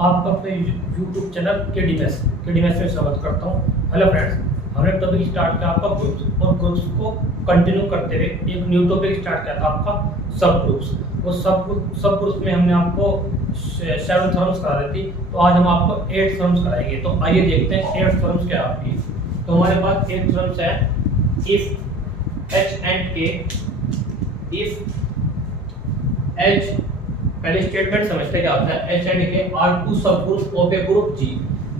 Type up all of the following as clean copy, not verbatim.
आपका अपने YouTube channel के डी मैथ्स में स्वागत करता हूँ। हेलो फ्रेंड्स, हमने टॉपिक स्टार्ट किया आपका ग्रुप्स, और ग्रुप्स को कंटिन्यू करते हुए एक न्यू टॉपिक स्टार्ट किया था आपका सब ग्रुप्स। वो सब ग्रुप्स में हमने आपको 7 थ्योरम्स करा दी थी, तो आज हम आपको 8 थ्योरम्स कराएंगे। तो आइए देखते हैं 8 थ्योरम्स क्या है आपकी। तो हमारे पास 8 थ्योरम्स है। If H and K, if H, पहले स्टेटमेंट समझते हैं क्या होता है। H and K are two सब group of a group G,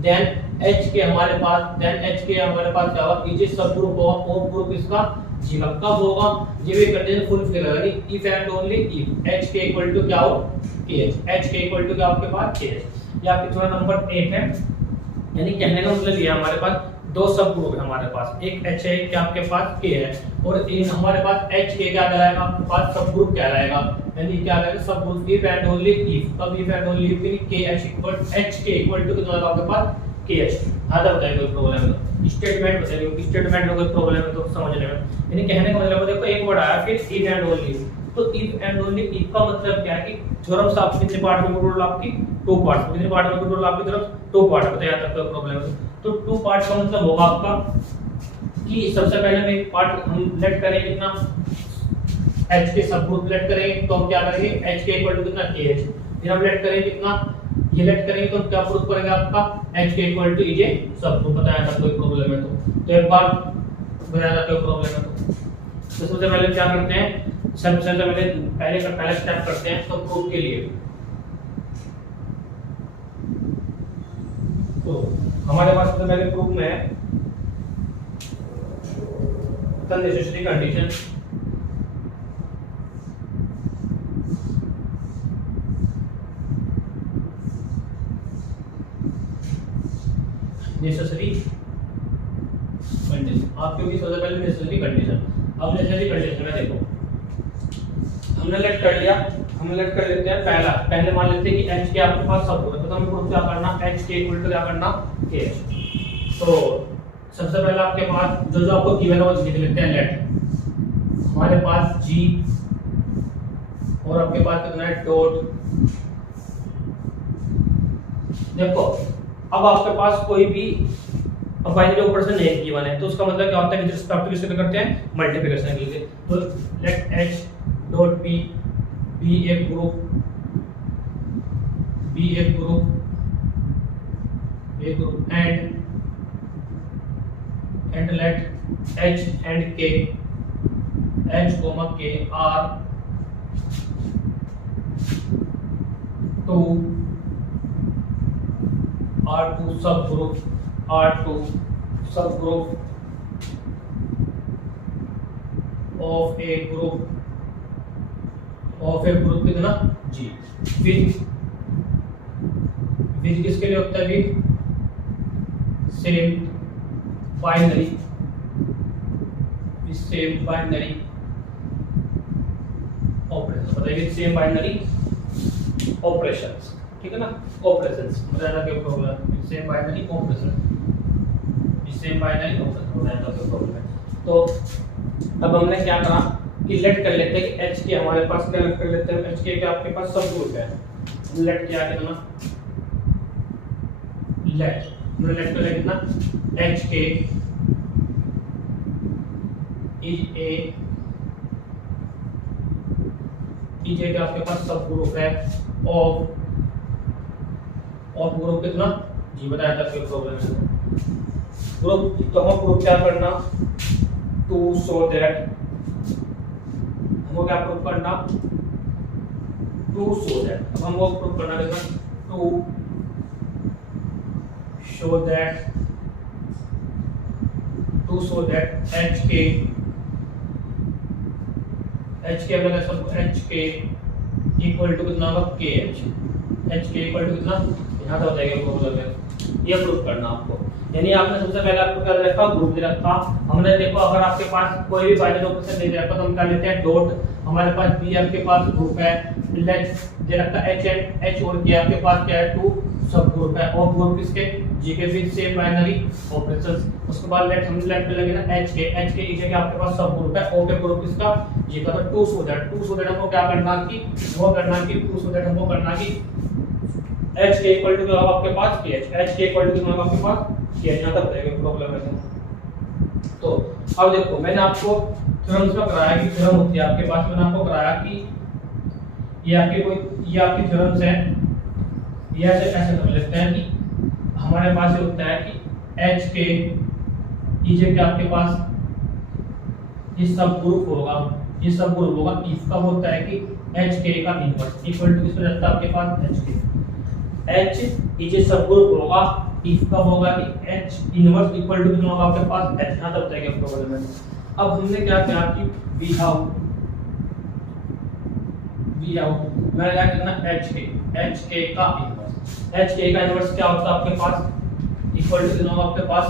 then H K हमारे पास क्या होगा, is a sub group of group इसका जी का। कब होगा, ये भी कंडीशन फुलफिल होगा, यानी if and only if H के इक्वल टू क्या हो, के एच के इक्वल टू क्या आपके पास के एच। ये आपके थोड़ा नंबर 8 है। यानी कहने का मतलब ये हमारे पास दो सब ग्रुप है हमारे पास, एक एच है क्या आपके पास के है, और इन हमारे पास एच के क्या कहलाएगा आपके पास सब ग्रुप क्या रहेगा, यानी क्या रहेगा सब group if and only if. कब इफ एंड ओनली इफ, के एच के इक्वल टू कितना होगा आपके पास के एच। आधा बताइए कोई प्रॉब्लम है तो स्टेटमेंट बताइए, स्टेटमेंट में कोई प्रॉब्लम है तो समझने में। यानी कहने का मतलब देखो एक वर्ड आया फिर इफ एंड ओनली, तो इफ एंड ओनली इफ का मतलब क्या है कि थ्योरम्स आप कितने पार्ट में टोटल आपकी 2 पार्ट, कितने पार्ट में टोटल आपकी तरफ 2 पार्ट बताया तक कोई प्रॉब्लम है तो 2 पार्ट का मतलब होगा आपका कि सबसे पहले में एक पार्ट हम लेट करें कितना h के सब ग्रुप लेट करेंगे, तो हम क्या करेंगे h के इक्वल टू कितना kh, फिर हम लेट करेंगे कितना ये लेट करेंगे तो क्या प्रूफ करेंगे आपका h के इक्वल टू इज सब ग्रुप। बताया था कोई प्रॉब्लम है तो एक बार बताया था कोई प्रॉब्लम है तो सबसे पहले क्या करते हैं, सबसे पहले स्टेप करते हैं तो प्रूफ के लिए। तो हमारे पास सबसे पहले प्रूफ में है नेसेसरी कंडीशन। नेसेसरी कंडीशन आपके भी सबसे पहले नेसेसरी कंडीशन। अब नेसेसरी कंडीशन में देखो हमने लेट कर लिया, हम लेट कर लेते हैं पहले मान लेते हैं कि h के आपके पास सब है, तो हमें प्रूफ क्या करना, h के इक्वल टू क्या करना kh। तो सबसे पहले आपके पास जो आपको गिवन है वो लिख लेते हैं लेट। हमारे पास g और आपके पास कितना है डॉट। देखो अब आपके पास कोई भी बाइनरी ऑपरेशन नहीं गिवन है तो उसका मतलब क्या होता है कि रिस्पेक्ट टू किसके करते हैं मल्टीप्लिकेशन के लिए। तो let h dot p be a group and let h and k h k are two subgroup of a group कितना G with किसके लिए होता है, with same binary ऑपरेशन। बताइए with same binary operations, ठीक है ना, ऑपरेशंस बताना क्या प्रॉब्लम है, सेम बाइनरी ऑपरेशन बताना क्या प्रॉब्लम है। तो अब हमने क्या करा कि लेट कर लेते हैं कि h के हमारे पास क्या लेट कर लेते हैं, h के आपके पास सब ग्रुप है, लेट क्या करना, लेट कर लेते कितना h के इज ए आपके पास सब ग्रुप है ऑफ ग्रुप कितना जी। बताया था कोई प्रॉब्लम है ग्रुप, तो हम ग्रुप क्या करना टू शो दैट, हमको क्या प्रूफ करना टू शो दैट। अब हमको प्रूफ करना कितना टू शो दैट h के अगर सब h के इक्वल टू कितना होगा kh, h के इक्वल टू कितना यहाँ तो हो जाएगा प्रॉब्लम है, ये प्रूफ करना आपको। यानी आपने सबसे पहले आपको क्या रखा, ग्रुप दे रखा। हमने देखो अगर आपके पास कोई भी बाइनरी ऑपरेशन नहीं दे रखा तो हम क्या लेते हैं डॉट। हमारे पास b आपके पास ग्रुप है, लेट दे रखा h एंड h और k आपके पास क्या है 2 सब ग्रुप है, और ग्रुप किसके जी के फिर सेम बाइनरी ऑपरेशंस। उसके बाद लेट हम लेट पे लगे ना h के इसे के आपके पास सब ग्रुप है, o के ग्रुप किसका जी का, तो 2 सो दैट हमको क्या करना कि वो करना कि 2 सो दैट हमको करना कि एच के इक्वल टू क्या होगा आपके पास के एच के इक्वल टू कितना होगा आपके पास के एच। यहाँ तक बताइए प्रॉब्लम है तो अब देखो मैंने आपको थ्योरम्स में कराया कि थ्योरम होती है आपके पास, मैंने आपको कराया कि ये आपकी थ्योरम्स है, ये ऐसे समझ लेते हैं कि हमारे पास ये होता है कि एच के ईजे के आपके पास ये सब ग्रुप होगा, ये सब ग्रुप होगा इफ कब होता है कि एच के का इनवर्स इक्वल टू किसको जाता है आपके पास एच के। एच ईजे सब ग्रुप होगा इफ कब होगा कि एच इनवर्स इक्वल टू कितना होगा आपके पास एच। यहां तक बताएंगे प्रॉब्लम में। अब हमने क्या किया कि वी हाउ मैंने क्या करना एच के का इनवर्स। एच के का इनवर्स क्या होता है आपके पास इक्वल टू कितना होगा आपके पास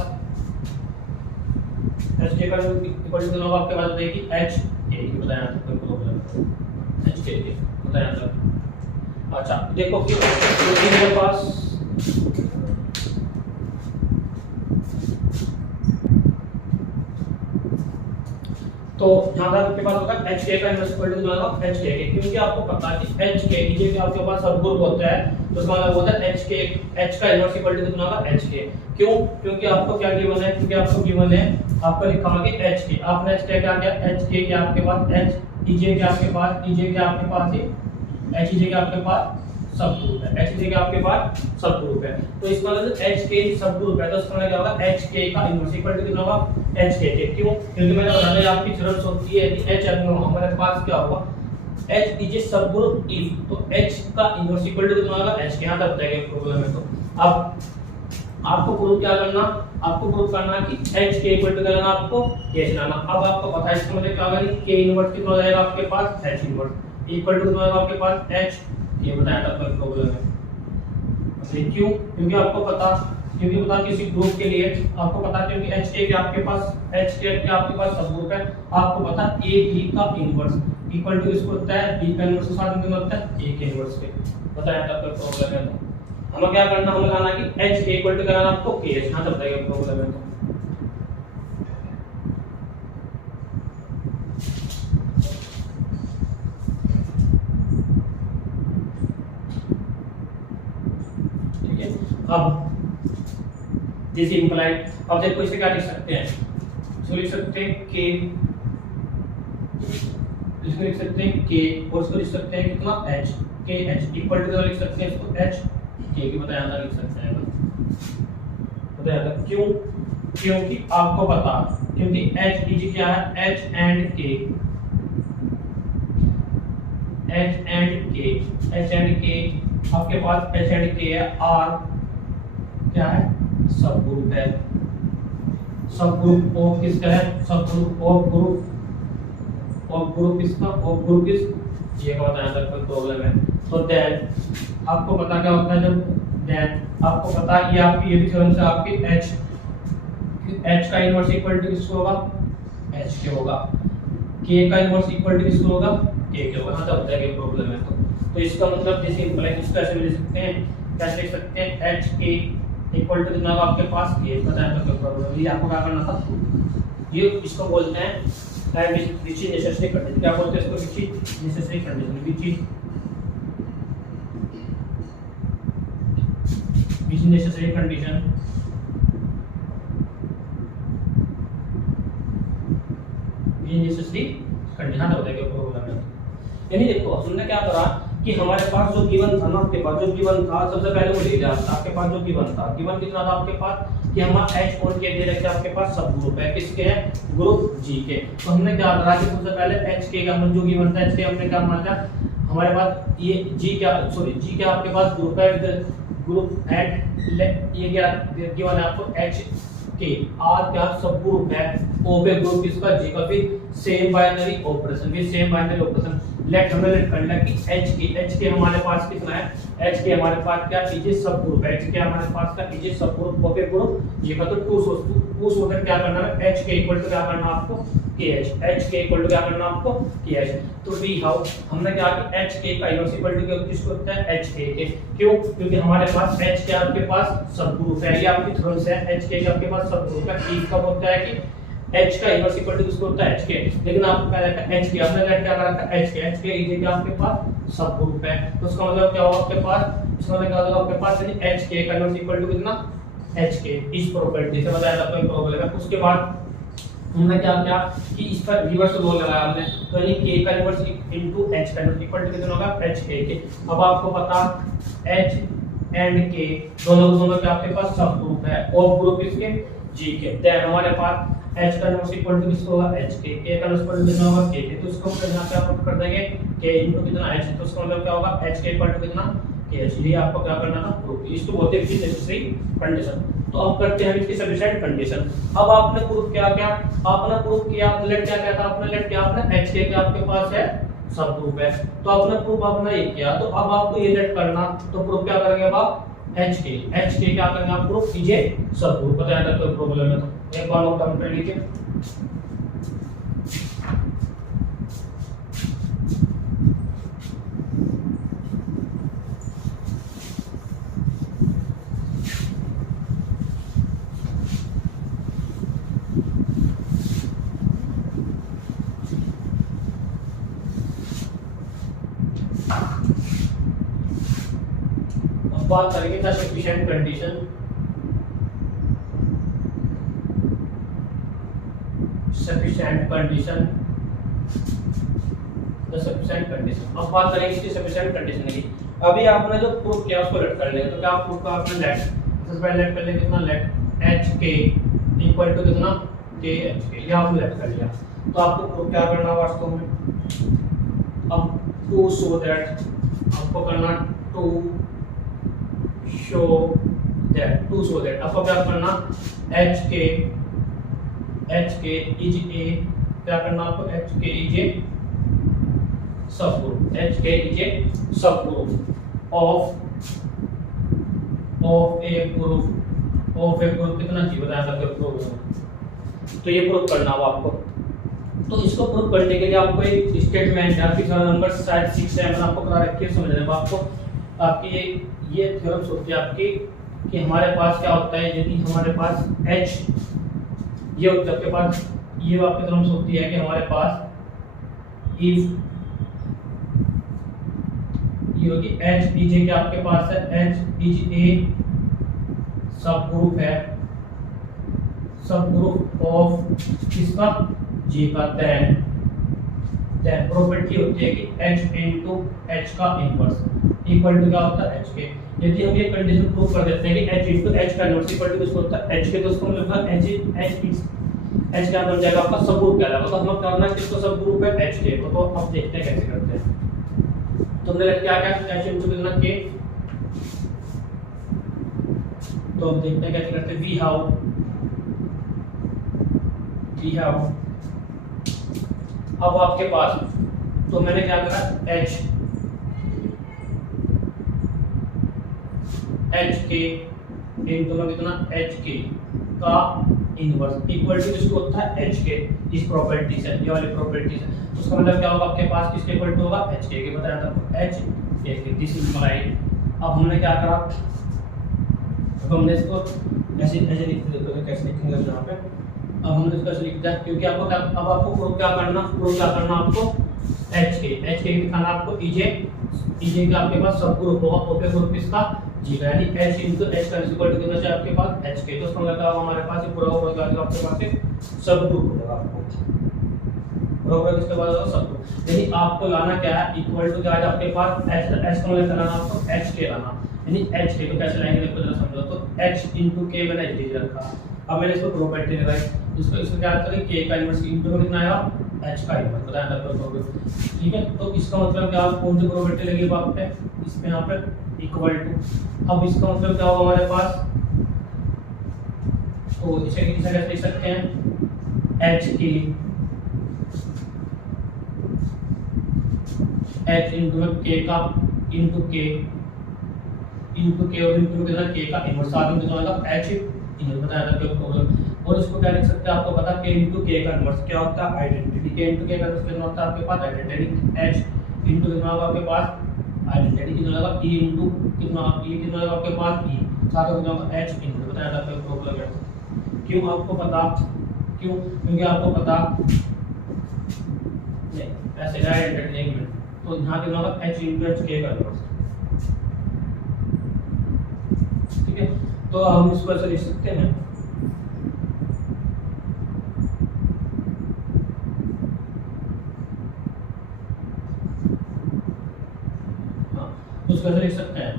एच के का इक्वल टू कितना होगा आपके पास देखिए एच के की बताया तो कोई प्रॉब्लम एच के बताया तो। अच्छा देखो कि मेरे पास तो यहाँ तक आपके पास होगा एच के का इनवर्स इक्वल टू होगा एच के, क्योंकि आपको पता है कि एच के नीचे के आपके पास सब ग्रुप होता है तो इसका मतलब होता है एच के एच का इनवर्स इक्वल टू कितना होगा एच के। क्यों? क्योंकि आपको क्या गिवन है, क्योंकि आपको गिवन है आपको लिखा हुआ है एच के, आपने एच के क्या किया एच के के आपके पास एच ईजे के आपके पास ईजे के आपके पास है एच ईजे के आपके पास सब ग्रुप है, एच ईजे के आपके पास सब ग्रुप है तो इसका मतलब एच के सब ग्रुप है तो इसका मतलब क्या होगा एच के का इनवर्स इक्वल टू कितना होगा एच के। क्यों? क्योंकि मैंने बताया था आपकी थ्योरम्स होती है कि एच हमारे पास क्या होगा एच ईजे सब ग्रुप इफ तो एच का इनवर्स इक्वल टू कितना होगा एच के। यहां तक बताएंगे प्रॉब्लम है तो अब आपको प्रूव क्या करना, आपको प्रूव करना कि एच के इक्वल टू करना आपको के चलाना। अब आपको पता है इसका मतलब क्या होगा कि के इनवर्स कितना हो जाएगा आपके पास एच इनवर्स इक्वल टू कितना होगा आपके पास एच, ये बताया था कोई प्रॉब्लम है। क्यों? क्योंकि आपको पता किसी ग्रुप के लिए आपको पता क्योंकि एच के आपके पास एच के आपके पास सब ग्रुप है, आपको पता ए बी का इनवर्स इक्वल टू इसको होता है बी का इनवर्स के साथ में होता है ए के इनवर्स के। बताया था कोई प्रॉब्लम है तो हमें क्या करना, हमें लाना कि एच के इक्वल टू कराना आपको के एच। यहां तक बताइए प्रॉब्लम है तो ठीक है। अब दिस इंप्लाइड, अब देखो इसे क्या लिख सकते हैं, इसको लिख सकते हैं के, इसको लिख सकते हैं के और इसको लिख सकते हैं कितना एच के एच इक्वल टू लिख सकते हैं इसको एच के की बताया था लिख सकते हैं बताया था। क्यों? क्योंकि आपको पता क्योंकि एच इज क्या है एच एंड के आपके पास एच एंड के है आर क्या है सब ग्रुप है, सब ग्रुप ऑफ किसका है सब ग्रुप ऑफ ग्रुप इसका ऑफ ग्रुप इस ये का बताया था कोई प्रॉब्लम है तो देन आपको पता क्या होता है जब देन आपको पता ये आपकी ये भी थ्योरम से आपकी एच का इनवर्स इक्वल टू किसको होगा एच के होगा, के का इनवर्स इक्वल टू किसको होगा के होगा। हां तब बताएंगे प्रॉब्लम है तो इसका मतलब जैसे सिंपल है इसको ऐसे लिख सकते हैं, कैसे लिख सकते हैं एच के इक्वल टू कितना होगा आपके पास के बताया तो कोई प्रॉब्लम, ये आपको क्या करना था ये इसको बोलते हैं विच इज नेसेसरी कंडीशन, क्या बोलते हैं इसको which is necessary condition, which is necessary condition necessary condition होता है क्या प्रॉब्लम है। यानी देखो हमने क्या करा कि हमारे पास जो गिवन था ना आपके पास जो गिवन था सबसे पहले वो ले लिया आपके पास जो गिवन था, गिवन कितना था आपके पास कि हमारा एच और के दे रखे आपके पास सब ग्रुप है किसके है ग्रुप जी के। तो हमने क्या करा कि सबसे पहले एच के का जो गिवन था एच के हमने क्या मान लिया हमारे पास ये जी क्या सॉरी जी क्या आपके पास ग्रुप है ग्रुप एट ये क्या गिवन है आपको एच के आर क्या सब ग्रुप है ओ पे ग्रुप किसका जी का फिर सेम बाइनरी ऑपरेशन लेट हमने लेट कर लिया कि एच के हमारे पास कितना है एच के हमारे पास क्या कीजिए सब ग्रुप है एच के हमारे पास का कीजिए सब ग्रुप ओ पे ग्रुप ये का तो टू सोच क्या करना है एच के इक्वल टू क्या करना आपको के एच के इक्वल टू क्या करना आपको के एच। तो वी हाउ हमने क्या किया एच के का इनवर्स इक्वल टू किसको होता है एच के क्यों? क्योंकि हमारे पास एच के आपके पास सब ग्रुप है, ये आपकी थ्योरम से है एच के आपके पास सब ग्रुप है। ई कब होता है कि h का इनवर्स इक्वल टू किसको होता है h के, लेकिन आपको पहले का h के आपने लेट क्या करा था h के इजे का आपके पास सब ग्रुप है तो उसका मतलब क्या होगा आपके पास इसका मतलब क्या होगा आपके पास यानी एच के का इनवर्स इक्वल टू कितना एच के। इस प्रॉपर्टी से बताया था कोई प्रॉब्लम है। उसके बाद हमने क्या किया कि इसका रिवर्स रोल लगाया हमने, तो यानी k का इनवर्स इनटू h का इनवर्स इक्वल टू कितना होगा h के। अब आपको पता h एंड k दोनों के आपके पास सब ग्रुप है, ऑफ ग्रुप इसके g के। देन हमारे पास h का इनवर्स इक्वल टू किसका होगा h के, k का इनवर्स इक्वल टू कितना होगा k के। तो इसको हम यहां पे आप कर देंगे k इनटू कितना h, तो इसका मतलब क्या होगा h के इक्वल टू कितना k h। ये आपको क्या करना था प्रूफ, इसको बोलते हैं नेसेसरी कंडीशन। तो अब करते हैं इसकी सफिशिएंट कंडीशन। अब आपने प्रूफ क्या क्या आपने प्रूफ किया, लेट क्या कहता आपने लेट क्या आपने h के आपके पास है सब ग्रुप है, तो आपने प्रूफ आपने ये किया। तो अब आपको ये लेट करना, तो प्रूफ क्या करेंगे अब आप h के क्या करेंगे आप प्रूफ कीजिए सब ग्रुप। बताया था कोई प्रॉब्लम है तो एक बार नोट डाउन कर लीजिए। बात करेंगे the sufficient condition. Sufficient condition the sufficient condition. अब बात करेंगे इसकी सफिशिएंट कंडीशन की। अभी आपने जो प्रूफ किया उसको लेट कर लेंगे। तो क्या प्रूफ का आपने लेट सबसे पहले लेट कर लेंगे कितना लेट h के इक्वल टू कितना k h के, ये आपने लेट कर लिया। तो आपको प्रूफ क्या करना वास्तव में, अब टू शो दैट आपको करना टू शो दैट आपको क्या करना h के इज ए, क्या करना आपको h के is a sub group, h के is a sub group of a group कितना जी बताया था ग्रुप। तो ये प्रूफ करना हो आपको। तो इसको प्रूफ करने के लिए आपको एक स्टेटमेंट है आपकी नंबर शायद 6 है, मैंने आपको करा रखी है समझने में। आपको आपकी ये थ्योरम होती है आपकी कि हमारे पास क्या होता है यदि हमारे पास h ये होता है आपके पास, ये आपकी थ्योरम होती है कि हमारे पास इफ ये होगी h इज ए, क्या आपके पास है h is a sub group है, सब ग्रुप ऑफ किसका g का। देन प्रॉपर्टी होती है कि h इनटू h का इनवर्स इक्वल टू क्या होता है h के। यदि हम ये कंडीशन प्रूव कर देते हैं कि h इनटू h का इनवर्स इक्वल टू किसको होता है h के, तो उसको हम लिखा h क्या बन जाएगा आपका सब ग्रुप कहलाएगा। तो हम करना है किसको सब ग्रुप है h के। तो अब देखते हैं कैसे करते हैं। तो हमने क्या क्या h इनटू कितना k, तो अब देखते हैं कैसे करते हैं। वी हैव अब आपके पास तो मैंने क्या करा h के इनटू में कितना h के का इनवर्स इक्वल टू किसको होता है h के। इस प्रॉपर्टी से ये वाली प्रॉपर्टी से तो उसका मतलब क्या होगा आपके पास किसके इक्वल टू होगा h के बताया था h के। This is my. अब हमने क्या करा, अब हमने इसको ऐसे लिख देते कैसे लिखेंगे यहाँ पे। अब हमने इसको ऐसे लिख दिया क्योंकि आपको क्या अब आपको प्रूफ क्या करना आपको h के दिखाना आपको इजे का आपके पास सब ग्रुप होगा, ओपे ग्रुप किसका जी का, यानी h इनटू h का इक्वल टू कितना चाहिए आपके पास h के। तो इसका मतलब क्या होगा हमारे पास ये पूरा होगा आपके पास एक सब ग्रुप होगा आपको बराबर किसके बाद होगा सब ग्रुप। यानी आपको लाना क्या है इक्वल टू क्या है आपके पास h का मतलब लाना आपको h के लाना, यानी h के। तो कैसे लाएंगे देखो जरा समझो। तो h इनटू k मैंने h दे रखा, अब मैंने इसको प्रॉपर्टी लगाई, इसको क्या करें k का इनवर्स इनटू में कितना आएगा h का इनवर्स बताया था प्रॉपर्टी। ठीक है, तो इसका मतलब क्या कौन सी प्रॉपर्टी लगी वहां पे इसमें यहाँ पे इक्वल टू। अब इसका मतलब क्या होगा हमारे पास, तो इसे कैसे लिख सकते हैं h की h इनटू k का इनटू k और इनटू कितना k का इनवर्स साथ में कितना होगा h इनवर्स बताया था क्या प्रॉब्लम। और इसको क्या लिख सकते हैं आपको पता k इनटू k का इनवर्स क्या होता है आइडेंटिटी, k इनटू k का इनवर्स कितना होता है आपके पास आइडेंटिटी, h इनटू कितना होगा आपके पास आइडेंटिटी कितना होगा e इनटू कितना होगा आपके पास e साथ में कितना होगा h इनटू बताया था क्या प्रॉब्लम है। क्यों आपको पता, क्यों क्योंकि आपको पता नहीं ऐसे आइडेंटिटी एक मिनट, तो यहां कितना होगा h इनटू h k का इनवर्स तो हम इसको ऐसे लिख सकते हैं, उसको ऐसे लिख सकते हैं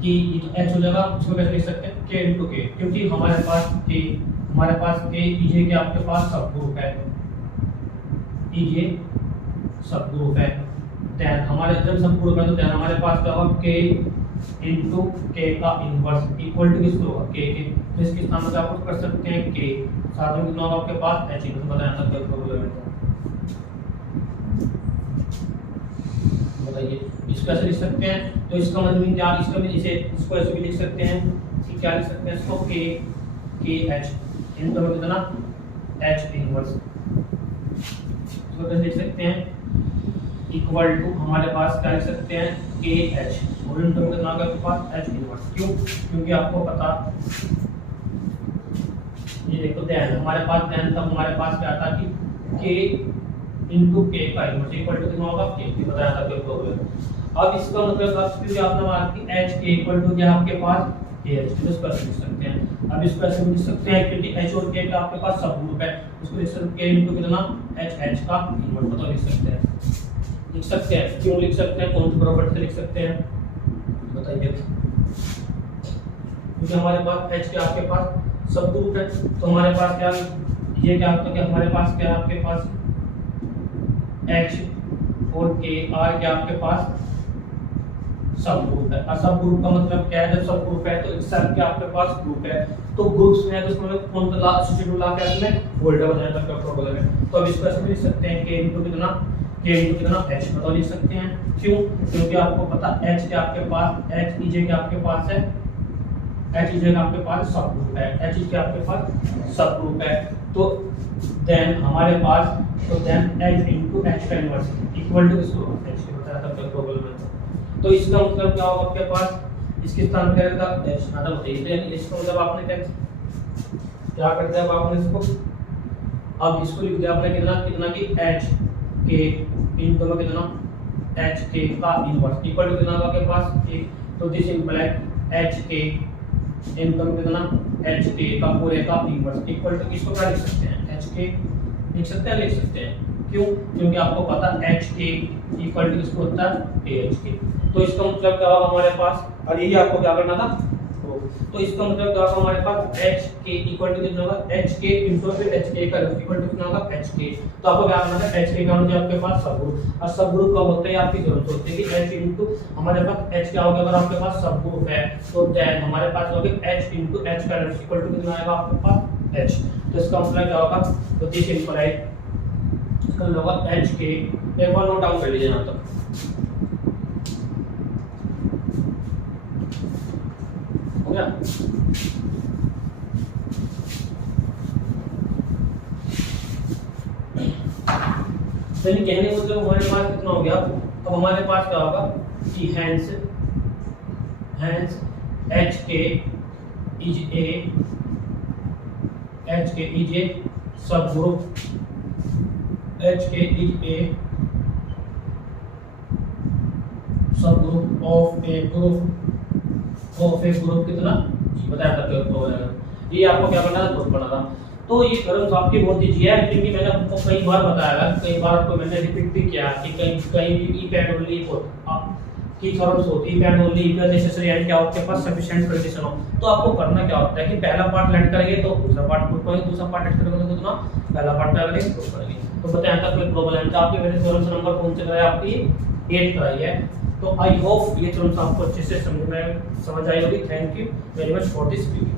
कि h हो जाएगा, उसको कैसे लिख सकते हैं k इंटू के, क्योंकि हमारे पास k ईजे के आपके पास सब ग्रुप है, ईजे सब ग्रुप है, देन हमारे जब सब ग्रुप है तो देन हमारे पास क्या होगा k इंटू के का इनवर्स इक्वल टू किसको होगा k के, तो इसके स्थान पर आप कर सकते हैं k, साथ में कितना होगा आपके पास h इंटू बताया था कोई प्रॉब्लम है बताइए, इसको ऐसे लिख सकते हैं। तो इसका मतलब क्या, इसका भी इसको ऐसे भी लिख सकते हैं कि क्या लिख सकते हैं इसको k h इनका मतलब कितना h इनवर्स, इसको कैसे लिख सकते हैं इक्वल टू हमारे पास क्या लिख सकते हैं k h, और इनका मतलब कितना होगा आपके पास h इनवर्स, क्यों, क्योंकि आपको पता ये देखो ध्यान हमारे पास ध्यान तब हमारे पास क्या था कि k इंटू के का इनवर्स इक्वल टू कितना होगा k, की बताया था कोई प्रॉब्लम। अब इसका मतलब क्योंकि आपने माना कि h k इक्वल टू क्या आपके पास k h, तो इसको ऐसे लिख सकते हैं। अब इसको ऐसे लिख सकते हैं क्योंकि h और k का आपके पास सब ग्रुप है, उसको लिख सकते हैं k इंटू कितना h का इनवर्स, बताओ लिख सकते हैं, क्यों लिख सकते हैं, कौन सी प्रॉपर्टी से लिख सकते हैं बताइए, क्योंकि हमारे पास h के आपके पास सब ग्रुप है, तो हमारे पास क्या ये क्या आपका हमारे पास क्या आपके पास h और k r क्या आपके पास सब ग्रुप है, और सब ग्रुप का मतलब क्या है, जब सब ग्रुप है तो एक सब के आपके पास ग्रुप है, तो ग्रुप्स में है तो उसमें कौन सा ला सब्स्टिट्यूट ला के इसमें वोल्टा बताया था प्रॉब्लम है। तो अब इसको ऐसे लिख सकते हैं k इंटू कितना h, मतलब लिख सकते हैं, क्यों, क्योंकि आपको पता h के आपके पास h ej के आपके पास है, h ej का आपके पास सब ग्रुप है, h के आपके पास सब ग्रुप है, तो देन हमारे पास तो देन h इंटू h का इनवर्स इक्वल टू इसको h के बताया था प्रॉब्लम में। तो इसका मतलब क्या होगा आपके पास, इसके स्थान पर क्या रहेगा h, मतलब बताइए इसका मतलब आपने क्या कर दिया, अब आपने इसको अब इसको लिख दिया आपने कितना कि h k इंटू में कितना h k का इनवर्स इक्वल टू कितना आपके पास 1, तो this implies h k into में कितना h k का पूरे का इनवर्स इक्वल टू इसको क्या लिख सकते हैं h k लिख सकते हैं, क्यों, क्योंकि आपको पता h k इक्वल टू किसको होता है h k, तो इसका मतलब क्या होगा हमारे पास, और यही आपको क्या करना था, तो इसका मतलब क्या होगा हमारे पास h k इक्वल टू कितना होगा h k इंटू फिर h k का इक्वल टू कितना होगा h k, तो आपको क्या करना है h k का मतलब आपके पास सब ग्रुप, और सब ग्रुप का होता है आपकी जरूरत होती है कि h इंटू हमारे पास h क्या होगा, अगर आपके पास सब ग्रुप है तो देन हमारे पास होगा h इंटू h का इक्वल टू कितना आएगा आपके पास h, तो इसका मतलब क्या होगा, तो दिस इंप्लाइज इसका मतलब होगा h k, एक बार नोट डाउन कर लीजिए यहां तक, हो गया। तो ये कहने का मतलब हमारे पास कितना हो गया, अब हमारे पास क्या होगा कि hence h k is a sub group h k is a sub group of a group कितना बताया था ये आपको क्या करना है, ग्रुप बनाना। तो ये थ्योरम्स आपके बहुत ईजी है, क्योंकि मैंने आपको कई बार बताया, कई बार आपको मैंने रिपीट भी किया कि कहीं भी इफ एंड ओनली की थ्योरम्स होती है, if and only if necessary and क्या आपके पास सफिशिएंट कंडीशन हो, तो आपको करना क्या होता है कि पहला पार्ट लर्न करेंगे तो दूसरा पार्ट प्रूव करेंगे, दूसरा पार्ट लर्न करेंगे तो कितना पहला पार्ट क्या करेंगे प्रूव करेंगे। तो बताया था कोई प्रॉब्लम है, आपके मैंने थ्योरम्स नंबर कौन से कराया, आपकी 8 कराई है। तो आई होप ये थ्योरम्स आपको अच्छे से समझ आई होगी। Thank you very much for this video.